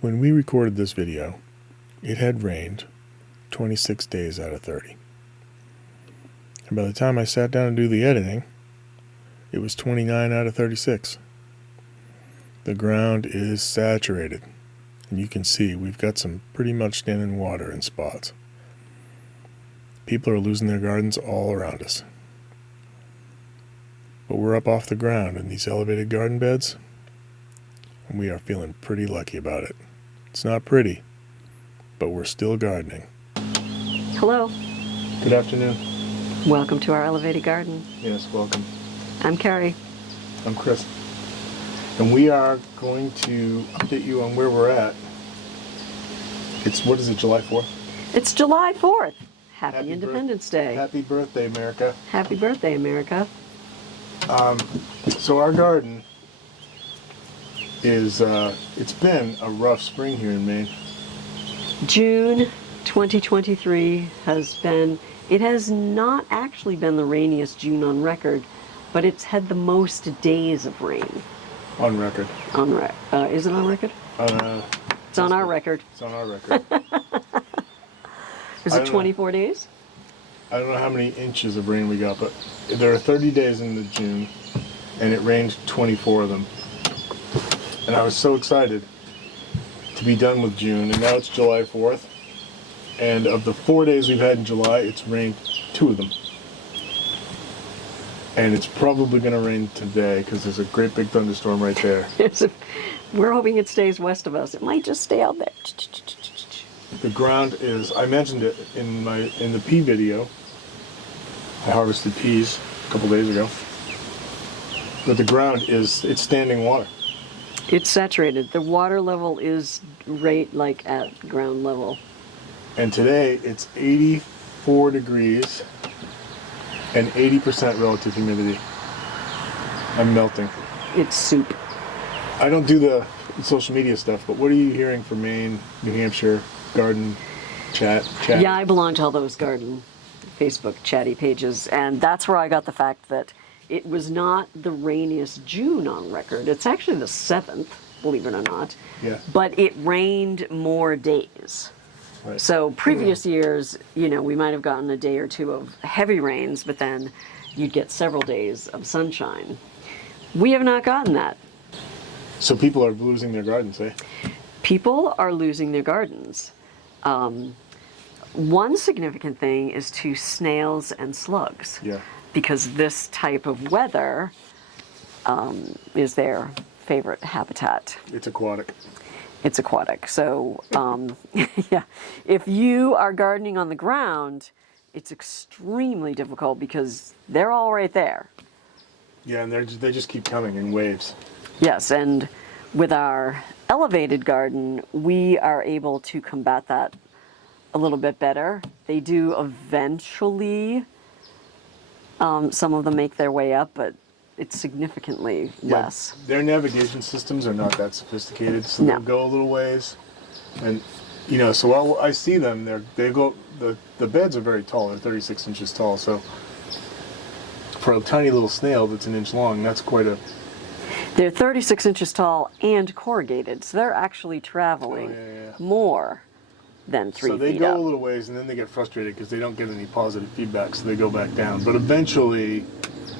When we recorded this video, it had rained 26 days out of 30. And by the time I sat down to do the editing, it was 29 out of 36. The ground is saturated, and you can see we've got some pretty much standing water in spots. People are losing their gardens all around us. But we're up off the ground in these elevated garden beds, and we are feeling pretty lucky about it. It's not pretty, but we're still gardening. Hello. Good afternoon. Welcome to our elevated garden. Yes, welcome. I'm Carrie. I'm Chris. And we are going to update you on where we're at. It's, what is it, July 4th? It's July 4th. Happy Independence Day. Happy birthday, America. Happy birthday, America. So our garden is, it's been a rough spring here in Maine. June 2023 has been, it has not actually been the rainiest June on record, but it's had the most days of rain. On record. Is it on record? It's on our record. It's on our record. Is it 24 days? I don't know how many inches of rain we got, but there are 30 days into June, and it rained 24 of them. And I was so excited to be done with June, and now it's July 4th. And of the 4 days we've had in July, it's rained 2 of them. And it's probably going to rain today because there's a great big thunderstorm right there. We're hoping it stays west of us. It might just stay out there. The ground is, I mentioned it in the pea video. I harvested peas a couple days ago. But the ground is, it's standing water. It's saturated. The water level is right like at ground level. And today it's 84 degrees and 80% relative humidity. I'm melting. It's soup. I don't do the social media stuff, but what are you hearing from Maine, New Hampshire, garden chat? Yeah, I belong to all those garden Facebook chatty pages, and that's where I got the fact that it was not the rainiest June on record. It's actually the 7th, believe it or not. Yeah. But it rained more days. Right. So previous years, you know, we might have gotten a day or two of heavy rains, but then you'd get several days of sunshine. We have not gotten that. So people are losing their gardens, eh? People are losing their gardens. One significant thing is to snails and slugs. Yeah. Because this type of weather is their favorite habitat. It's aquatic. It's aquatic. So, yeah, if you are gardening on the ground, it's extremely difficult because they're all right there. Yeah, and they just keep coming in waves. Yes, and with our elevated garden, we are able to combat that a little bit better. They do eventually, some of them make their way up, but it's significantly less. Their navigation systems are not that sophisticated, so they'll go a little ways. And, you know, so I see them, the beds are very tall, they're 36 inches tall, so for a tiny little snail that's an inch long, that's quite a... They're 36 inches tall and corrugated, so they're actually traveling more than 3 feet up. So they go a little ways, and then they get frustrated because they don't get any positive feedback, so they go back down. But eventually,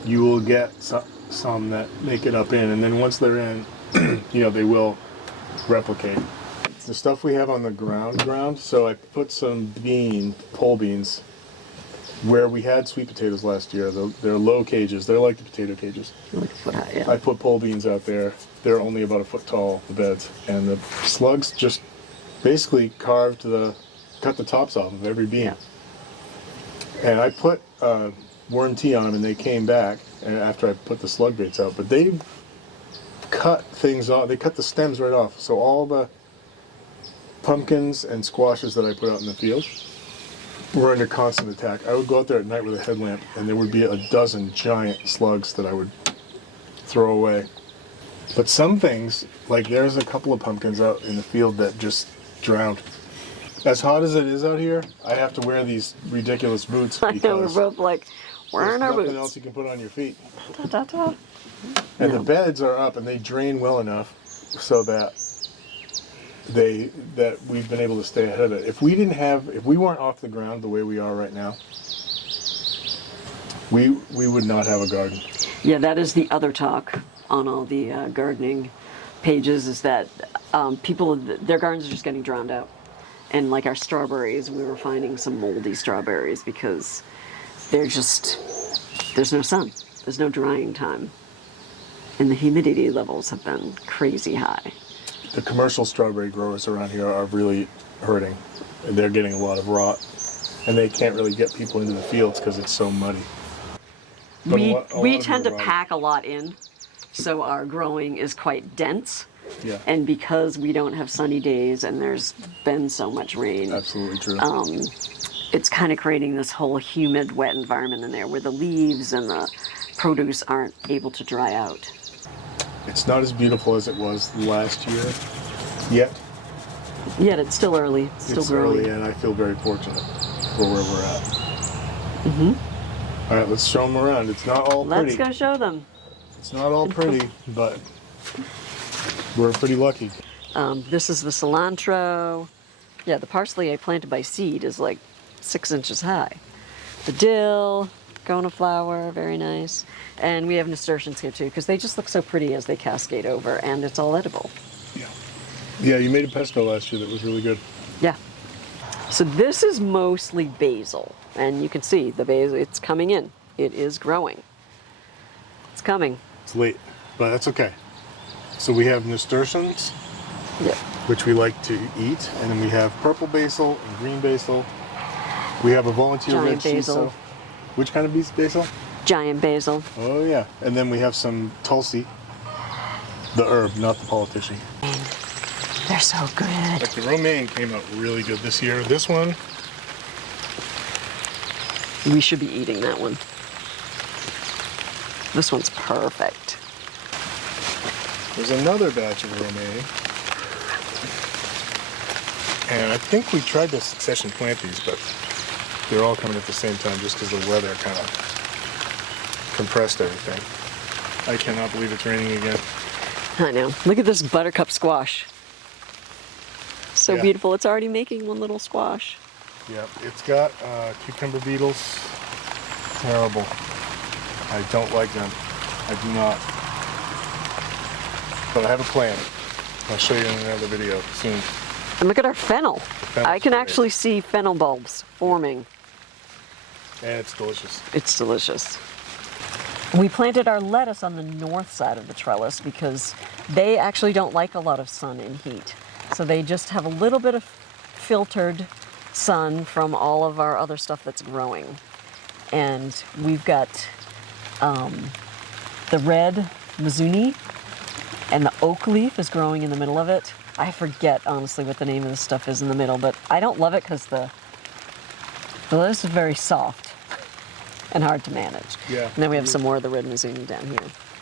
you will get some that make it up in, and then once they're in, you know, they will replicate. The stuff we have on the ground, so I put some pole beans, where we had sweet potatoes last year. They're low cages. They're like the potato cages. Like a foot high, yeah. I put pole beans out there. They're only about a foot tall, the beds. And the slugs just basically cut the tops off of every bean. Yeah. And I put worm tea on them, and they came back after I put the slug baits out. But they cut things off. They cut the stems right off. So all the pumpkins and squashes that I put out in the field were under constant attack. I would go out there at night with a headlamp, and there would be a dozen giant slugs that I would throw away. But some things, like there's a couple of pumpkins out in the field that just drowned. As hot as it is out here, I have to wear these ridiculous boots because I know, we're both like, wearing our boots. There's nothing else you can put on your feet. Ta-ta-ta. And the beds are up, and they drain well enough so that that we've been able to stay ahead of it. If we weren't off the ground the way we are right now, we would not have a garden. Yeah, that is the other talk on all the gardening pages, is that people, their gardens are just getting drowned out. And like our strawberries, we were finding some moldy strawberries because there's no sun. There's no drying time. And the humidity levels have been crazy high. The commercial strawberry growers around here are really hurting. They're getting a lot of rot. And they can't really get people into the fields because it's so muddy. But we tend to pack a lot in, so our growing is quite dense. Yeah. And because we don't have sunny days and there's been so much rain, absolutely true. It's kind of creating this whole humid, wet environment in there where the leaves and the produce aren't able to dry out. It's not as beautiful as it was last year yet. Yet it's still early. It's still growing. Early, and I feel very fortunate for where we're at. Mm-hmm. All right, let's show them around. It's not all pretty. Let's go show them. It's not all pretty, but we're pretty lucky. This is the cilantro. Yeah, the parsley I planted by seed is like 6 inches high. The dill, gona flower, very nice. And we have nasturtiums here too, because they just look so pretty as they cascade over, and it's all edible. Yeah. Yeah, you made a pesto last year that was really good. Yeah. So this is mostly basil, and you can see the basil, it's coming in. It is growing. It's coming. It's late, but that's okay. So we have nasturtiums, Yep. which we like to eat, and then we have purple basil and green basil. We have a volunteer Giant red basil. shiso. Which kind of basil? Giant basil. Oh yeah, and then we have some tulsi, the herb, not the politician. They're so good. Like the romaine came out really good this year. This one, We should be eating that one. This one's perfect. there's another batch of romaine. And I think we tried to succession plant these, but they're all coming at the same time just because the weather kind of compressed everything. I cannot believe it's raining again. I know. Look at this buttercup squash. So Yeah. beautiful. It's already making one little squash. Yep, it's got cucumber beetles. Terrible. I don't like them. I do not. But I have a plan. I'll show you in another video soon. And look at our fennel. fennel's I can great. actually see fennel bulbs forming. And it's delicious. It's delicious. We planted our lettuce on the north side of the trellis because they actually don't like a lot of sun and heat. So they just have a little bit of filtered sun from all of our other stuff that's growing. And we've got the red mizuni, and the oak leaf is growing in the middle of it. I forget, honestly, what the name of the stuff is in the middle, but I don't love it because the lettuce is very soft and hard to manage. Yeah. And then we have some more of the red mizuni down here.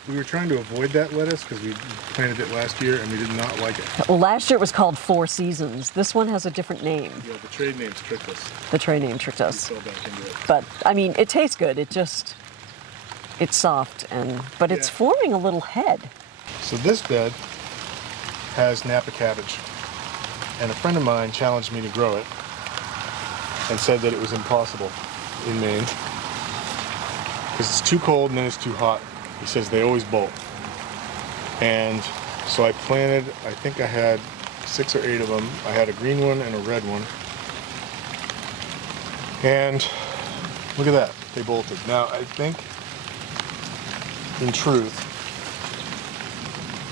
We were trying to avoid that lettuce because we planted it last year and we did not like it. Well, last year it was called Four Seasons. This one has a different name. Yeah, the trade name's tricked us. The trade name tricked We us. fell back into it. But, I mean, it tastes good. It's soft, but it's Yeah. forming a little head. So this bed has Napa cabbage. And a friend of mine challenged me to grow it and said that it was impossible in Maine because it's too cold and then it's too hot. He says they always bolt. And so I planted, I think I had 6 or 8 of them. I had a green one and a red one. And look at that, they bolted. Now I think, in truth,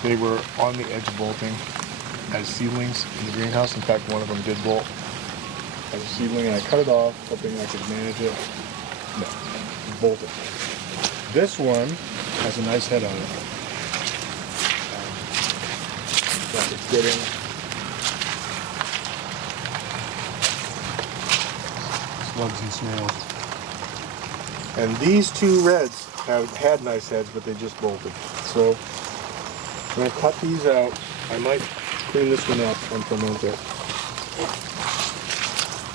they were on the edge of bolting as seedlings in the greenhouse. In fact, one of them did bolt as a seedling, and I cut it off, hoping I could manage it. No, it bolted. This one has a nice head on it. That it's getting slugs and snails. And these 2 reds have had nice heads, but they just bolted. So I'm going to cut these out. I might clean this one up and ferment it.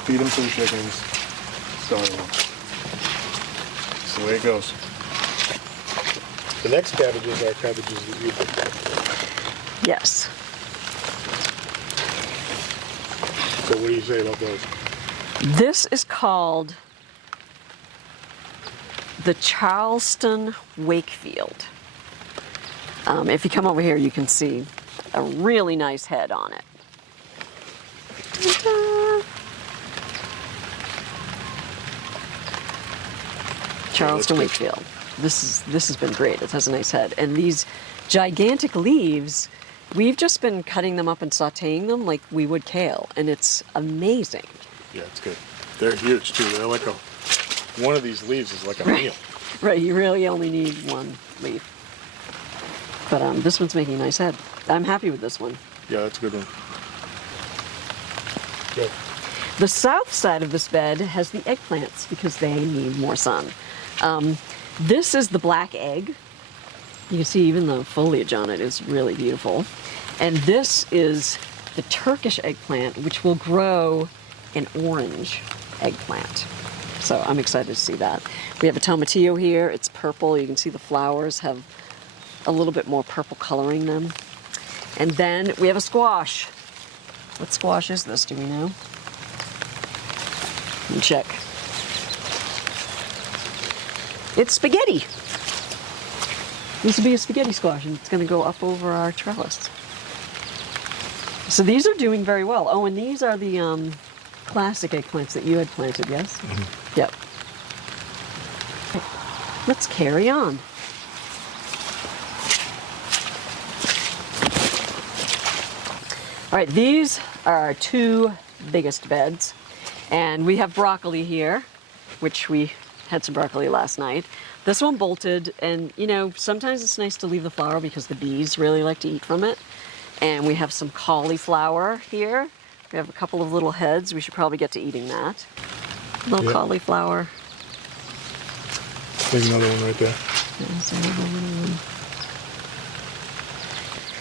Feed them to the chickens. Starve them. That's the way it goes. The next cabbages are cabbages that you picked. Yes. So what do you say about those? This is called the Charleston Wakefield. If you come over here, you can see a really nice head on it. Ta-da! Charleston Wakefield. This has been great. It has a nice head. And these gigantic leaves, we've just been cutting them up and sauteing them like we would kale, and it's amazing. Yeah, it's good. They're huge too. They're like one of these leaves is like a meal. Right, you really only need one leaf. But this one's making a nice head. I'm happy with this one. Yeah, that's a good one. Good. The south side of this bed has the eggplants because they need more sun. This is the black egg. You can see even the foliage on it is really beautiful. And this is the Turkish eggplant, which will grow an orange eggplant. So I'm excited to see that. We have a tomatillo here. It's purple. You can see the flowers have a little bit more purple coloring them. And then we have a squash. What squash is this? Do we know? Let me check. It's spaghetti. This will be a spaghetti squash, and it's going to go up over our trellis. So these are doing very well. Oh, and these are the classic eggplants that you had planted, yes? Mm-hmm. Yep. Okay. Let's carry on. All right, these are our two biggest beds. And we have broccoli here, which we had some broccoli last night. This one bolted, and you know, sometimes it's nice to leave the flower because the bees really like to eat from it. And we have some cauliflower here. We have a couple of little heads. We should probably get to eating that. Little cauliflower. There's another one right there. There's another one.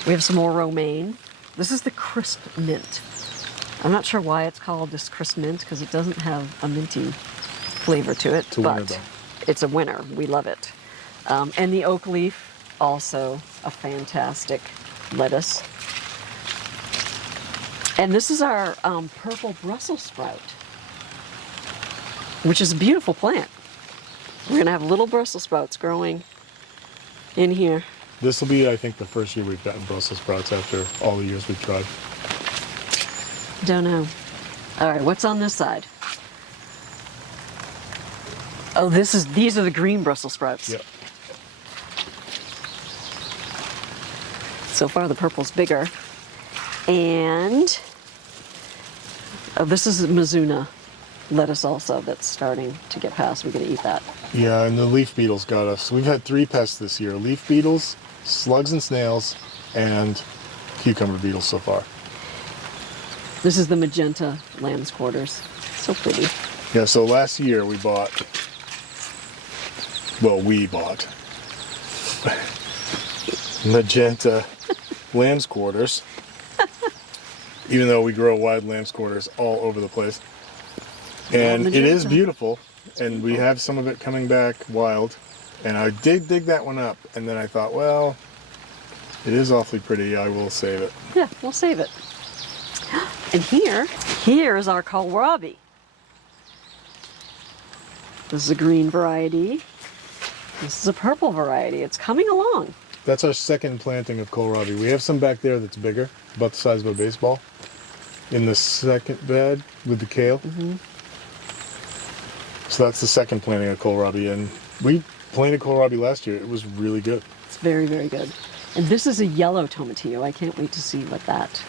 We have some more romaine. This is the crisp mint. I'm not sure why it's called this crisp mint because it doesn't have a minty flavor to it, but it's a winner. We love it. And the oak leaf, also a fantastic lettuce. And this is our purple Brussels sprout, which is a beautiful plant. We're going to have little Brussels sprouts growing in here. This will be, I think, the first year we've gotten Brussels sprouts after all the years we've tried. Don't know. All right, what's on this side? Oh, these are the green Brussels sprouts. Yep. So far, the purple's bigger. And this is Mizuna lettuce also that's starting to get past. We're going to eat that. Yeah, and the leaf beetles got us. We've had 3 pests this year. Leaf beetles, slugs and snails, and cucumber beetles so far. This is the magenta lamb's quarters. So pretty. Yeah, so last year we bought magenta lamb's quarters, even though we grow wild lamb's quarters all over the place. And it is beautiful, and we have some of it coming back wild. And I did dig that one up, and then I thought, well, it is awfully pretty. I will save it. Yeah, we'll save it. And here is our kohlrabi. This is a green variety. This is a purple variety. It's coming along. That's our second planting of kohlrabi. We have some back there that's bigger, about the size of a baseball, in the second bed with the kale. Mm-hmm. So that's the second planting of kohlrabi, and we planted kohlrabi last year. It was really good. It's very, very good. And this is a yellow tomatillo. I can't wait to see what that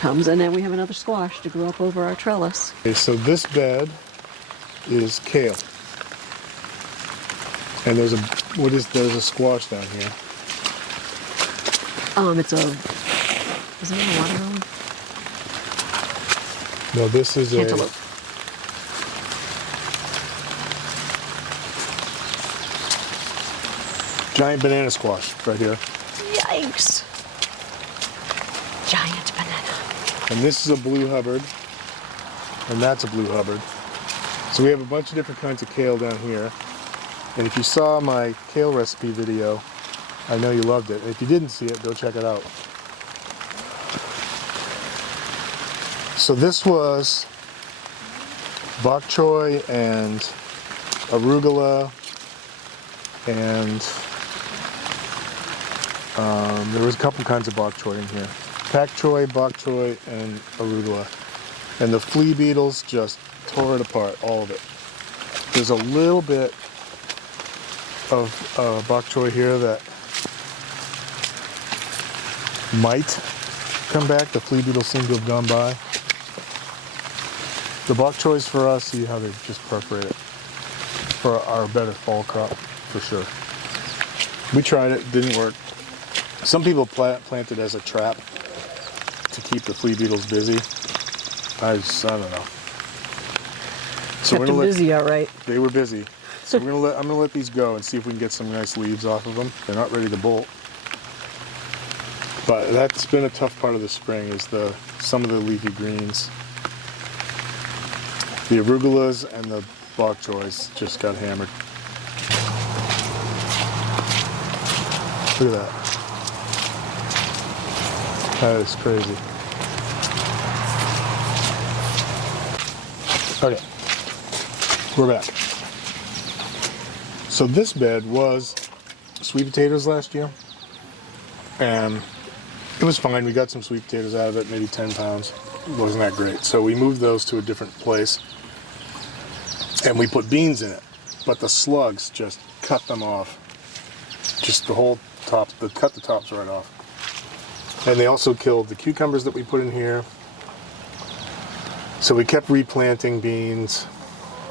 comes. And then we have another squash to grow up over our trellis. Okay, so this bed is kale. And there's a squash down here. Is it a watermelon? No, this is cantaloupe. Giant banana squash right here. Yikes. Giant banana. And this is a blue Hubbard. And that's a blue Hubbard. So we have a bunch of different kinds of kale down here. And if you saw my kale recipe video, I know you loved it. If you didn't see it, go check it out. So this was bok choy and arugula, and there was a couple kinds of bok choy in here. Pak choy, bok choy, and arugula. And the flea beetles just tore it apart, all of it. There's a little bit of bok choy here that might come back. The flea beetles seem to have gone by. The bok choys for us, see how they just perforate it. For our better fall crop, for sure. We tried it, didn't work. Some people plant it as a trap to keep the flea beetles busy. I don't know. So Kept them busy, all right. They were busy. So I'm gonna let these go and see if we can get some nice leaves off of them. They're not ready to bolt. But that's been a tough part of the spring, is some of the leafy greens. The arugulas and the bok choys just got hammered. Look at that. That is crazy. Okay, we're back. So this bed was sweet potatoes last year, and it was fine. We got some sweet potatoes out of it, maybe 10 pounds. It wasn't that great. So we moved those to a different place, and we put beans in it. But the slugs just cut them off. Just the whole top, cut the tops right off. And they also killed the cucumbers that we put in here. So we kept replanting beans.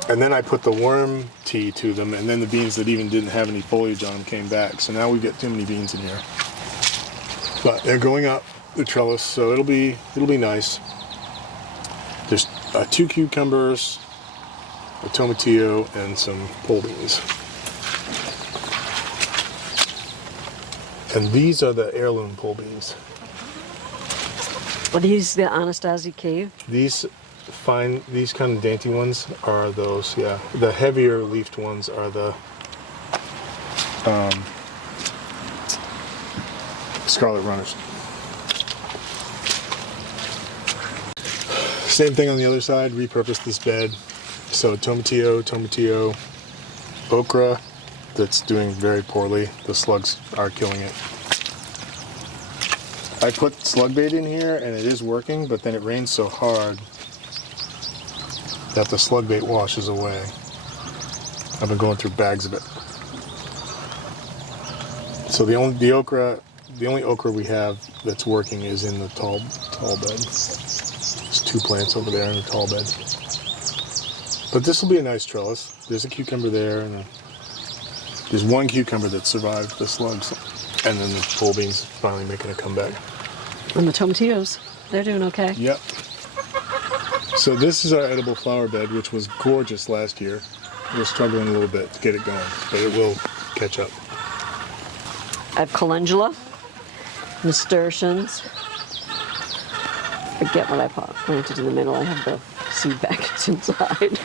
And then I put the worm tea to them, and then the beans that even didn't have any foliage on them came back. So now we get too many beans in here. But they're going up the trellis, so it'll be nice. There's 2 cucumbers, a tomatillo, and some pole beans. And these are the heirloom pole beans. Are these the Anastasia cave? These kind of dainty ones are those, yeah. The heavier leafed ones are the scarlet runners. Same thing on the other side, repurposed this bed. So tomatillo, okra, that's doing very poorly. The slugs are killing it. I put slug bait in here and it is working, but then it rains so hard that the slug bait washes away. I've been going through bags of it. So the only okra we have that's working is in the tall bed. There's 2 plants over there in the tall bed. But this will be a nice trellis. There's a cucumber there, and there's 1 cucumber that survived the slugs. And then the pole beans finally making a comeback. And the tomatillos, they're doing okay. Yep. So this is our edible flower bed, which was gorgeous last year. We're struggling a little bit to get it going, but it will catch up. I have calendula, nasturtiums. Forget what I planted in the middle. I have the seed packets inside.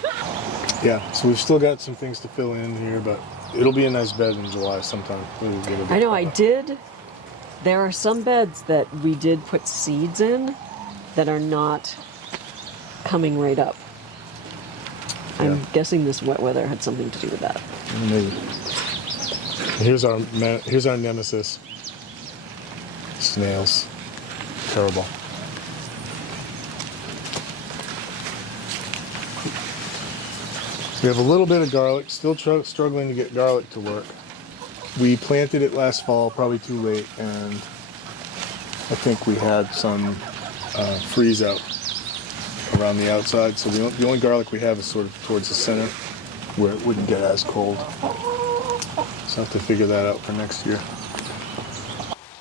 Yeah, so we've still got some things to fill in here, but it'll be a nice bed in July sometime. I know, I did. There are some beds that we did put seeds in that are not coming right up. I'm guessing this wet weather had something to do with that. Maybe. Here's our nemesis. Snails. Terrible. We have a little bit of garlic, still struggling to get garlic to work. We planted it last fall, probably too late, and I think we had some freeze out around the outside, so the only garlic we have is sort of towards the center where it wouldn't get as cold. So I'll have to figure that out for next year.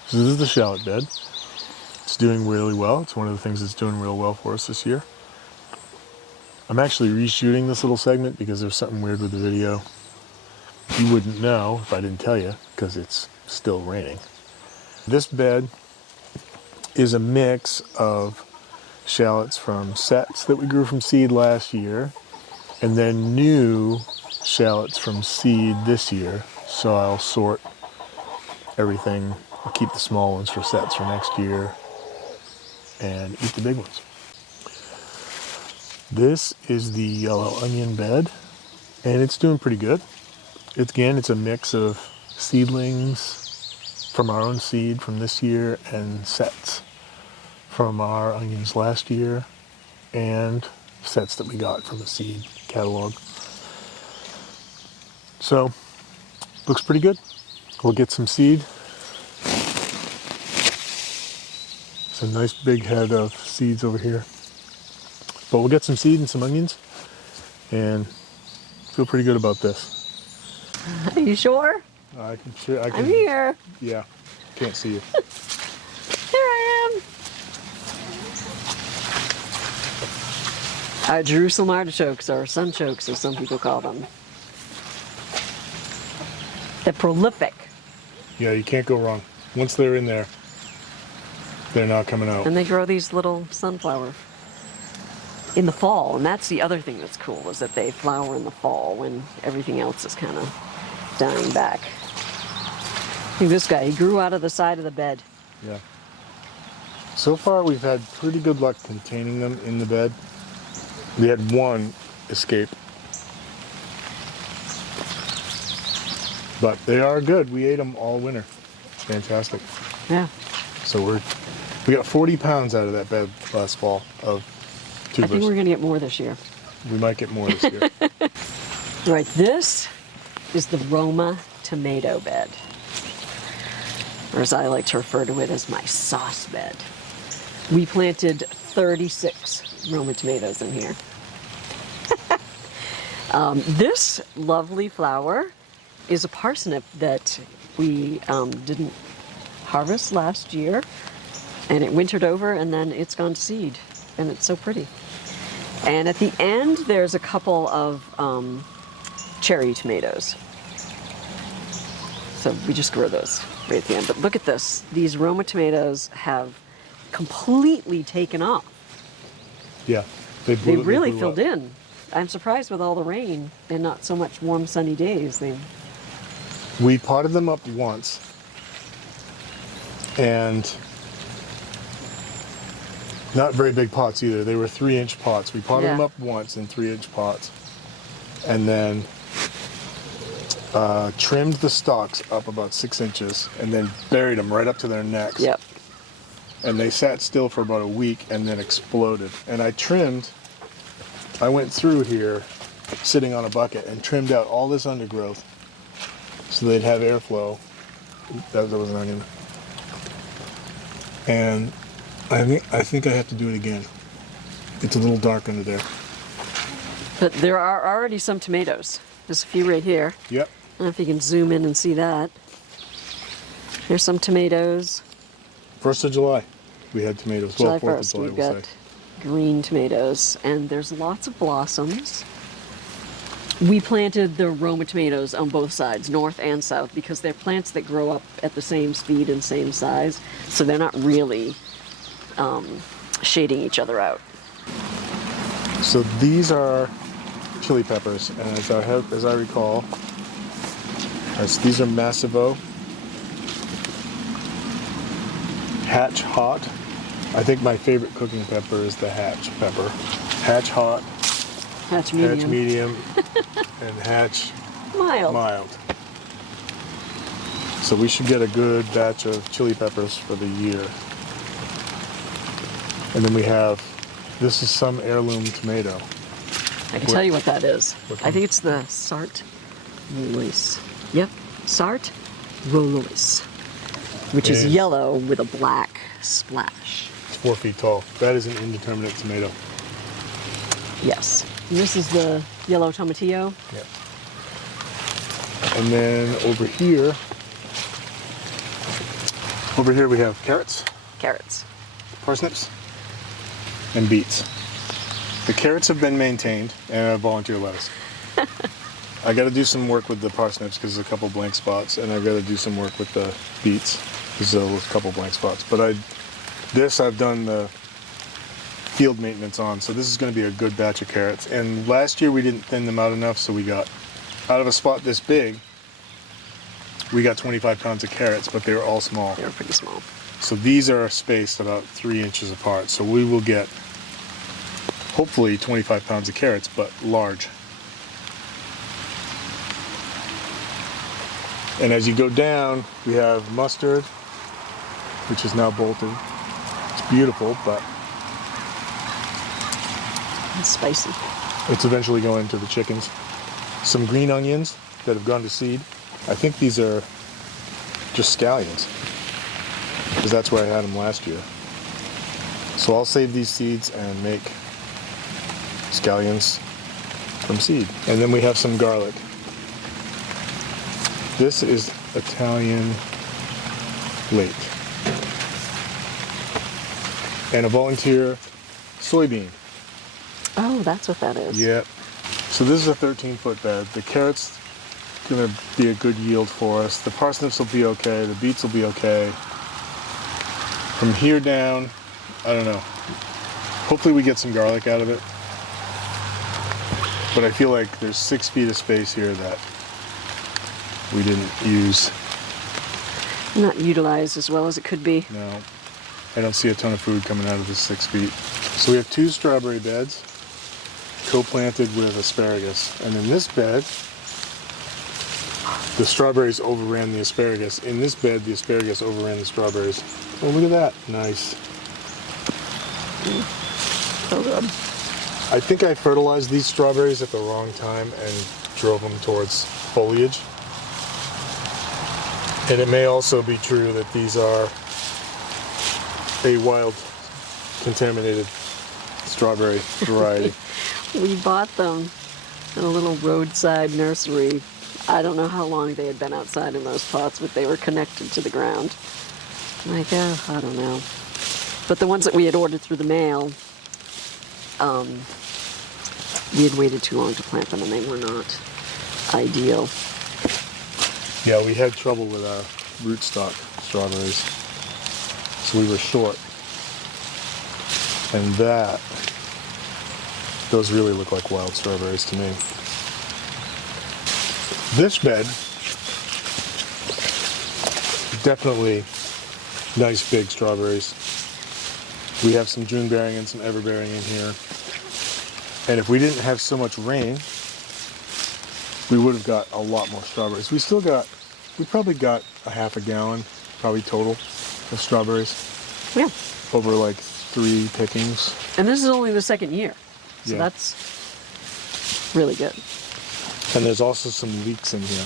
So this is the shallot bed. It's doing really well. It's one of the things that's doing real well for us this year. I'm actually reshooting this little segment because there's something weird with the video. You wouldn't know if I didn't tell you because it's still raining. This bed is a mix of shallots from sets that we grew from seed last year and then new shallots from seed this year. So I'll sort everything. I'll keep the small ones for sets for next year and eat the big ones. This is the yellow onion bed, and it's doing pretty good. It's a mix of seedlings from our own seed from this year and sets from our onions last year and sets that we got from the seed catalog. So, looks pretty good. We'll get some seed. It's a nice big head of seeds over here. But we'll get some seed and some onions and feel pretty good about this. Are you sure? I can. I'm here. Yeah, can't see you. Here I am. Jerusalem artichokes, or sunchokes as some people call them. They're prolific. Yeah, you can't go wrong. Once they're in there, they're not coming out. And they grow these little sunflowers in the fall, and that's the other thing that's cool, is that they flower in the fall when everything else is kind of dying back. Look at this guy, he grew out of the side of the bed. Yeah. So far we've had pretty good luck containing them in the bed. We had one escape. But they are good. We ate them all winter. It's fantastic. Yeah. So we got 40 pounds out of that bed last fall of tubers. I think we're going to get more this year. We might get more this year. Right, this is the Roma tomato bed. Or as I like to refer to it, as my sauce bed. We planted 36 Roma tomatoes in here. This lovely flower is a parsnip that we didn't harvest last year, and it wintered over, and then it's gone to seed, and it's so pretty. And at the end, there's a couple of cherry tomatoes. So we just grow those right at the end. But look at this. These Roma tomatoes have completely taken off. Yeah. They really filled in. I'm surprised with all the rain and not so much warm, sunny days. We potted them up once, and not very big pots either. They were 3-inch pots. We potted them up once in 3-inch pots, and then trimmed the stalks up about 6 inches, and then buried them right up to their necks. Yep. And they sat still for about a week and then exploded. And I went through here sitting on a bucket and trimmed out all this undergrowth so they'd have airflow. That was an onion. And I think I have to do it again. It's a little dark under there. But there are already some tomatoes. There's a few right here. Yep. I don't know if you can zoom in and see that. Here's some tomatoes. 1st of July, we had tomatoes. July Well, 4th 1st, of July, we've we'll got say. green tomatoes, and there's lots of blossoms. We planted the Roma tomatoes on both sides, north and south, because they're plants that grow up at the same speed and same size, so they're not really shading each other out. So these are chili peppers, and as I recall, these are Massivo Hatch Hot. I think my favorite cooking pepper is the Hatch pepper. Hatch Hot, Hatch medium. Hatch Medium, and Hatch Mild. So we should get a good batch of chili peppers for the year. And then we have, this is some heirloom tomato. I can tell you what that is. What I think it's the Sart Rolois. Yep, Sart Rolois, which is And yellow with a black splash. It's 4 feet tall. That is an indeterminate tomato. Yes. And this is the yellow tomatillo. Yep. And then over here we have carrots, Carrots. parsnips, and beets. The carrots have been maintained, and volunteer lettuce. I got to do some work with the parsnips because there's a couple blank spots, and I've got to do some work with the beets because there's a couple blank spots. But I've done the field maintenance on, so this is going to be a good batch of carrots. And last year we didn't thin them out enough, so we got, out of a spot this big, we got 25 pounds of carrots, but they were all small. They were pretty small. So these are spaced about 3 inches apart. So we will get hopefully 25 pounds of carrots, but large. And as you go down, we have mustard, which is now bolted. It's beautiful, but It's spicy. it's eventually going to the chickens. Some green onions that have gone to seed. I think these are just scallions, because that's where I had them last year. So I'll save these seeds and make scallions from seed. And then we have some garlic. This is Italian late. And a volunteer soybean. Oh, that's what that is. Yep. So this is a 13-foot bed. The carrots gonna be a good yield for us. The parsnips will be okay. The beets will be okay. From here down, I don't know. Hopefully we get some garlic out of it. But I feel like there's 6 feet of space here that we didn't use. Not utilized as well as it could be. No. I don't see a ton of food coming out of this 6 feet. So we have 2 strawberry beds co-planted with asparagus. And in this bed, the strawberries overran the asparagus. In this bed, the asparagus overran the strawberries. Oh, look at that. Nice. So good. I think I fertilized these strawberries at the wrong time and drove them towards foliage. And it may also be true that these are a wild contaminated strawberry variety. We bought them in a little roadside nursery. I don't know how long they had been outside in those pots, but they were connected to the ground. Like, I don't know. But the ones that we had ordered through the mail, we had waited too long to plant them, and they were not ideal. Yeah, we had trouble with our rootstock strawberries, so we were short. And those really look like wild strawberries to me. This bed, definitely nice big strawberries. We have some June bearing and some everbearing in here. And if we didn't have so much rain, we would have got a lot more strawberries. We probably got a half a gallon, probably total, of strawberries. Yeah. Over like 3 pickings. And this is only the second year. So Yeah. that's really good. And there's also some leeks in here.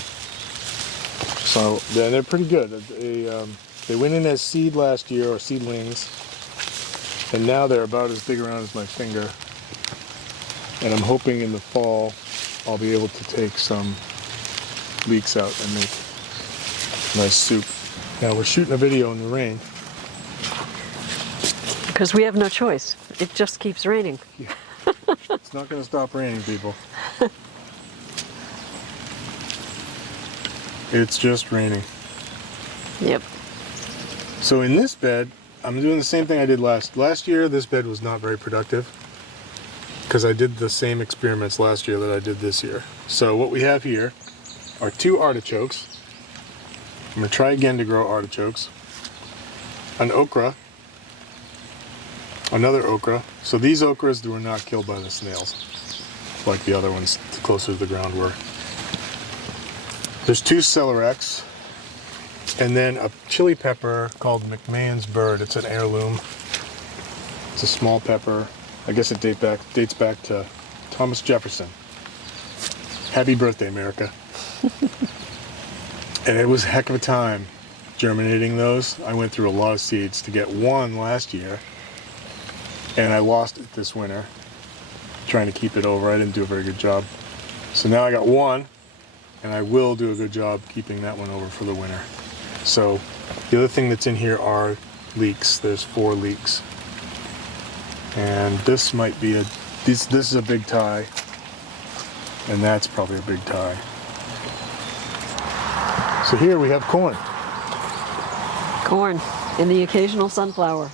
So yeah, they're pretty good. They went in as seed last year, or seedlings. And now they're about as big around as my finger. And I'm hoping in the fall I'll be able to take some leeks out and make nice soup. Now we're shooting a video in the rain. Because we have no choice. It just keeps raining. Yeah. It's not going to stop raining, people. It's just raining. Yep. So in this bed, I'm doing the same thing I did last year. This bed was not very productive because I did the same experiments last year that I did this year. So what we have here are 2 artichokes. I'm going to try again to grow artichokes. An okra. Another okra. So these okras were not killed by the snails like the other ones closer to the ground were. There's 2 celerex. And then a chili pepper called McMahon's Bird. It's an heirloom. It's a small pepper. I guess it dates back to Thomas Jefferson. Happy birthday, America. And it was a heck of a time germinating those. I went through a lot of seeds to get 1 last year. And I lost it this winter, trying to keep it over. I didn't do a very good job. So now I got 1, and I will do a good job keeping that one over for the winter. So the other thing that's in here are leeks. There's 4 leeks. And this might be this is a big tie. And that's probably a big tie. So here we have corn. Corn and the occasional sunflower.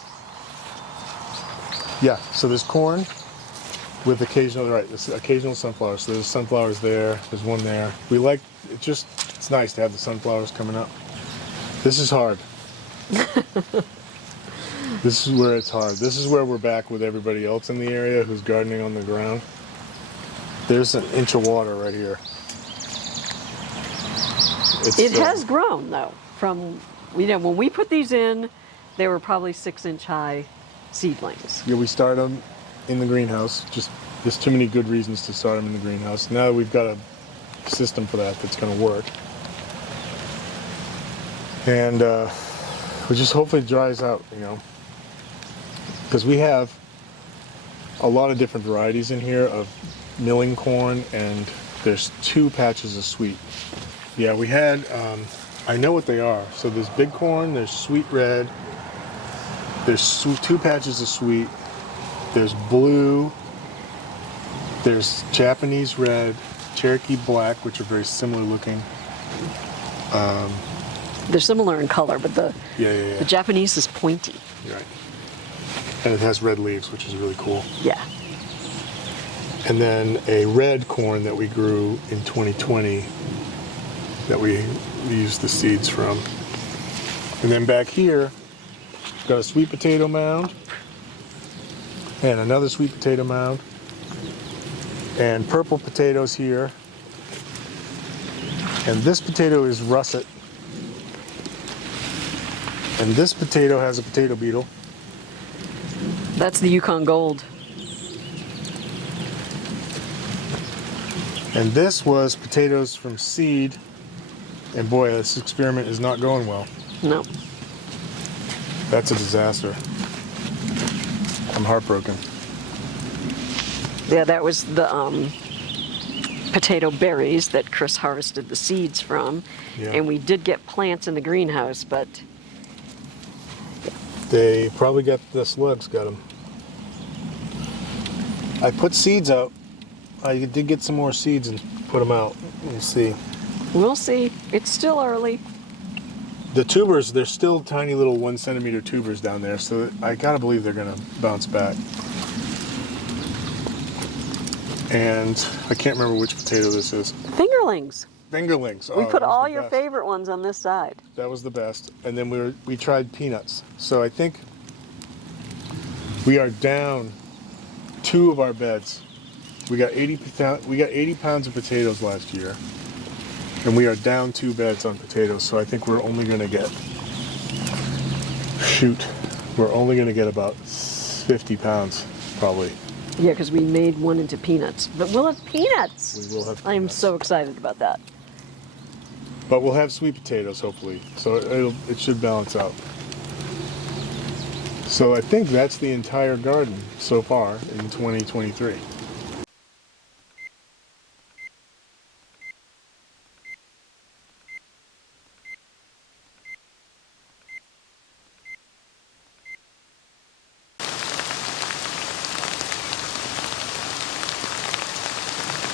Yeah, so there's corn with occasional sunflowers. So there's sunflowers there, there's 1 there. It's nice to have the sunflowers coming up. This is hard. This is where it's hard. This is where we're back with everybody else in the area who's gardening on the ground. There's an inch of water right here. It has grown though. From when we put these in, they were probably 6-inch high seedlings. Yeah, we started them in the greenhouse. Just there's too many good reasons to start them in the greenhouse. Now we've got a system for that that's going to work, and we just hopefully it dries out, because we have a lot of different varieties in here of milling corn, and there's 2 patches of sweet. Yeah, we had, I know what they are. So there's big corn, there's sweet red, there's 2 patches of sweet, there's blue, there's Japanese red, Cherokee black, which are very similar looking. They're similar in color, but the Japanese is pointy. Right. And it has red leaves, which is really cool. Yeah. And then a red corn that we grew in 2020 that we used the seeds from. And then back here, we've got a sweet potato mound and another sweet potato mound and purple potatoes here. And this potato is russet. And this potato has a potato beetle. That's the Yukon Gold. And this was potatoes from seed. And boy, this experiment is not going well. No. That's a disaster. I'm heartbroken. Yeah, that was the potato berries that Chris harvested the seeds from. Yeah. And we did get plants in the greenhouse, but they probably got the slugs, got them. I put seeds out. I did get some more seeds and put them out. We'll see. We'll see. It's still early. The tubers, they're still tiny little 1 centimeter tubers down there, so I gotta believe they're gonna bounce back. And I can't remember which potato this is. Fingerlings. Fingerlings. We Oh, put that was all the your best. favorite ones on this side. That was the best. And then we tried peanuts. So I think we are down 2 of our beds. We got 80 pounds of potatoes last year, and we are down 2 beds on potatoes. So I think we're only going to get about 50 pounds probably. Yeah, because we made one into peanuts. But we'll have peanuts. We will have I'm peanuts. so excited about that. But we'll have sweet potatoes hopefully, so it should balance out. So I think that's the entire garden so far in 2023.